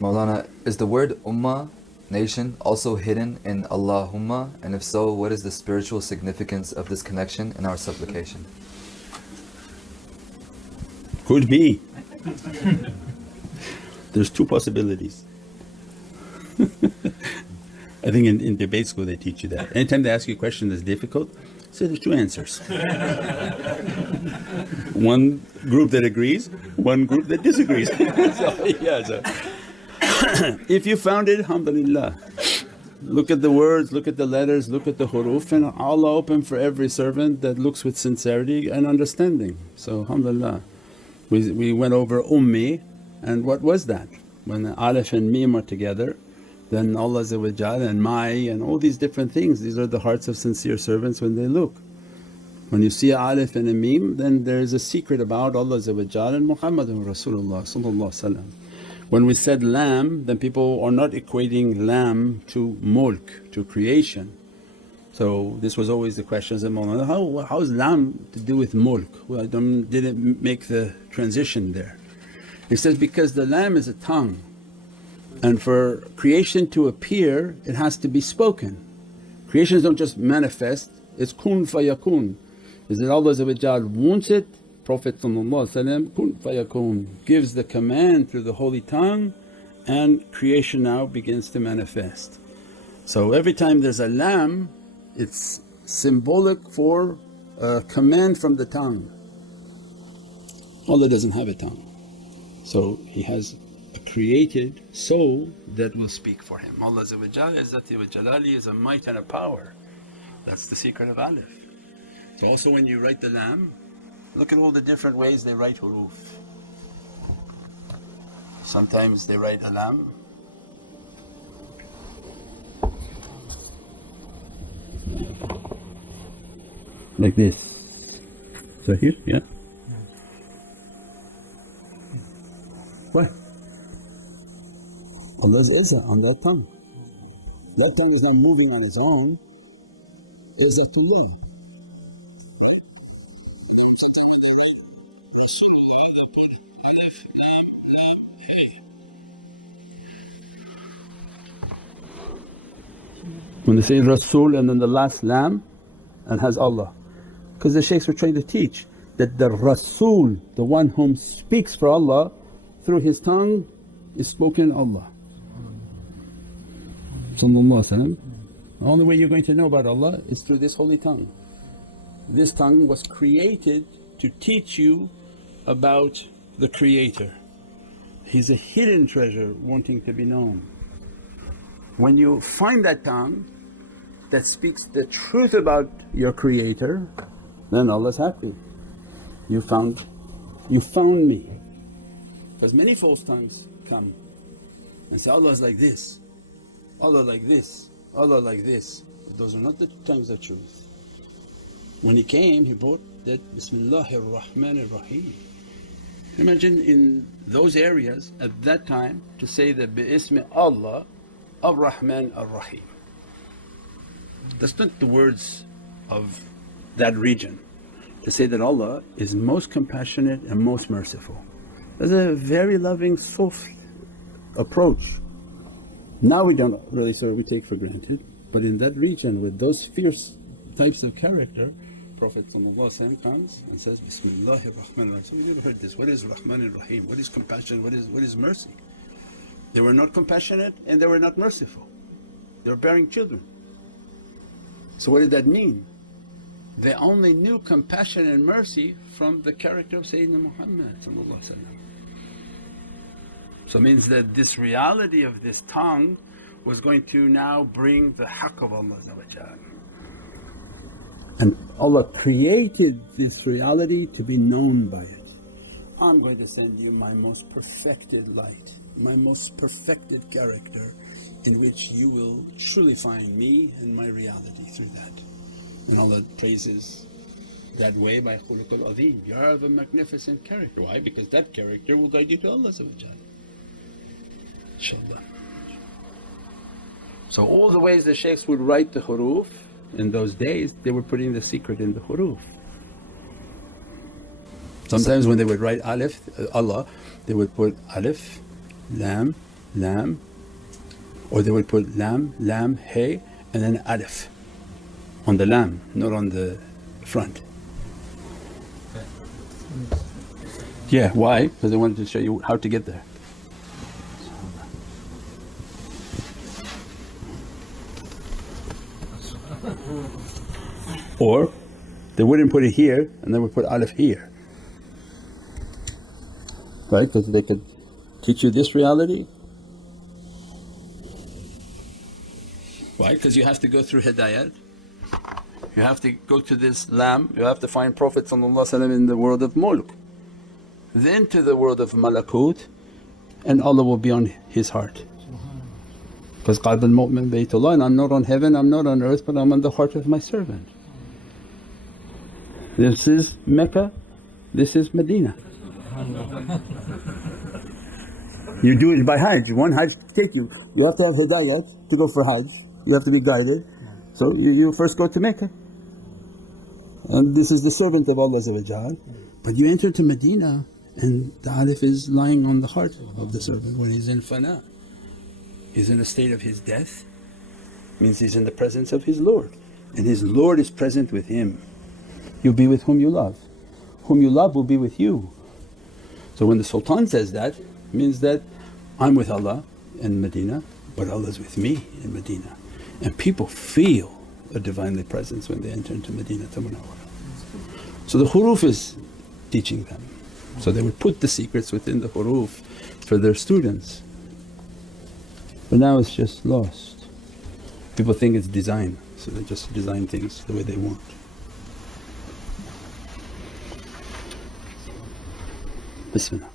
Mawlana, is the word ummah, nation, also hidden in Allahumma? And if so, what is the spiritual significance of this connection in our supplication? Could be. There's two possibilities. I think in debate school they teach you that. Anytime they ask you a question that's difficult, say there's two answers. One group that agrees, one group that disagrees. So if you found it, alhamdulillah. Look at the words, look at the letters, look at the huruf, and Allah open for every servant that looks with sincerity and understanding. So alhamdulillah. We went over ummi, and what was that? When the alif and mim are together, then Allah and my and all these different things, these are the hearts of sincere servants when they look. When you see a alif and a mim, then there is a secret about Allah and Muhammadun Rasulullah. When we said lam, then people are not equating lam to mulk, to creation. So this was always the questions that Mawlana, how is lam to do with mulk? Well, I didn't make the transition there. He says, because the lam is a tongue, and for creation to appear it has to be spoken. Creations don't just manifest, it's kun fayakun. Is that Allah wants it, Prophet kun fayakun gives the command through the holy tongue, and creation now begins to manifest. So every time there's a lam, it's symbolic for a command from the tongue. Allah doesn't have a tongue, so He has a created soul that will speak for Him. Allah Izzati wa Jalali is a might and a power. That's the secret of alif. So also when you write the lam, look at all the different ways they write huruf. Sometimes they write a lam like this. So here, yeah. Why? Allah's izzah on that tongue. That tongue is not moving on its own, izzatullah. When they say Rasul and then the last lam, and has Allah, because the shaykhs were trying to teach that the Rasul, the one whom speaks for Allah through his tongue, is spoken Allah. The only way you're going to know about Allah is through this holy tongue. This tongue was created to teach you about the Creator. He's a hidden treasure wanting to be known. When you find that tongue that speaks the truth about your Creator, then Allah's happy. You found me. Because many false tongues come and say, Allah is like this, Allah like this, Allah like this. Those are not the tongues of truth. When He came, He brought that Bismillahir Rahmanir Rahim. Imagine in those areas at that time to say that bi-ismi Allah ar-Rahman ar-Rahim. That's not the words of that region, to say that Allah is most compassionate and most merciful. That's a very loving, soft approach. Now we don't really we take for granted, but in that region with those fierce types of character, Prophet comes and says, Bismillahir Rahmanir Rahim. So we never heard this. What is Rahmanir Rahim? What is compassion? What is mercy? They were not compassionate and they were not merciful. They were bearing children. So what did that mean? They only knew compassion and mercy from the character of Sayyidina Muhammad. So it means that this reality of this tongue was going to now bring the haqq of Allah. And Allah created this reality to be known by it. I'm going to send you my most perfected light, my most perfected character, in which you will truly find me and my reality through that. And Allah praises that way by khuluqul azim. You have a magnificent character. Why? Because that character will guide you to Allah. InshaAllah. So all the ways the shaykhs would write the huruf in those days, they were putting the secret in the huruf. Sometimes when they would write alif, Allah, they would put alif, lam, lam, or they would put lam, lam, hey, and then alif on the lam, not on the front. Yeah, why? Because I wanted to show you how to get there. Or they wouldn't put it here and they would put alif here, right? Because they could teach you this reality. Why? Because you have to go through hidayat. You have to go to this lam, you have to find Prophet in the world of mulk, then to the world of malakut, and Allah will be on his heart. Because qalb al-mu'min baytullah, and I'm not on heaven, I'm not on earth, but I'm on the heart of my servant. This is Mecca, this is Medina. You do it by Hajj, one Hajj take you. You have to have hidayat to go for Hajj, you have to be guided. So you first go to Mecca, and this is the servant of Allah. But you enter to Medina and the alif is lying on the heart of the servant when he's in fana. He's in a state of his death, means he's in the presence of his Lord, and his Lord is present with him. You'll be with whom you love, whom you love will be with you. So when the Sultan says that, means that I'm with Allah in Medina, but Allah's with me in Medina. And people feel a Divinely Presence when they enter into Medina Munawwara. So the huruf is teaching them. So they would put the secrets within the huruf for their students. But now it's just lost. People think it's design, so they just design things the way they want. Bismillah.